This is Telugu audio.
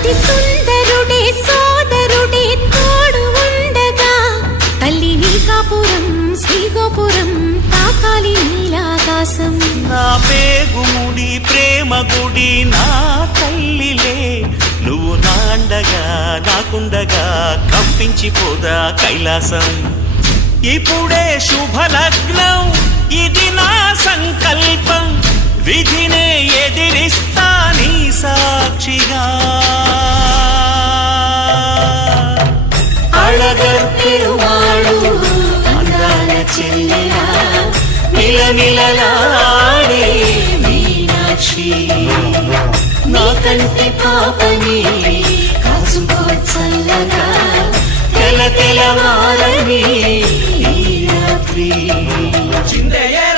అతి సుందరుడే సోదరుడే తోడు ఉండగా తల్లి నీ కాపురం శ్రీగోపురం తాకాలి నీలాకాశం. నా పేగుముడి ప్రేమ గుడి నా తల్లిలే, నువ్వు నాండగా నాకుండగా కంపించిపోదా కైలాసం. ఇప్పుడే శుభలగ్నం ఇది నా సంకల్పం, విధినే ఎదిరిస్తా నీ సాక్షిగా. అళగర్ పెరుమాళు అందాల చెల్లెలా మిలమిలలాడే మీనాక్షి, నా కంటి పాపని కాచుకో చల్లగా తెల తెలవారని ఈ రాత్రి. చిందయ్యే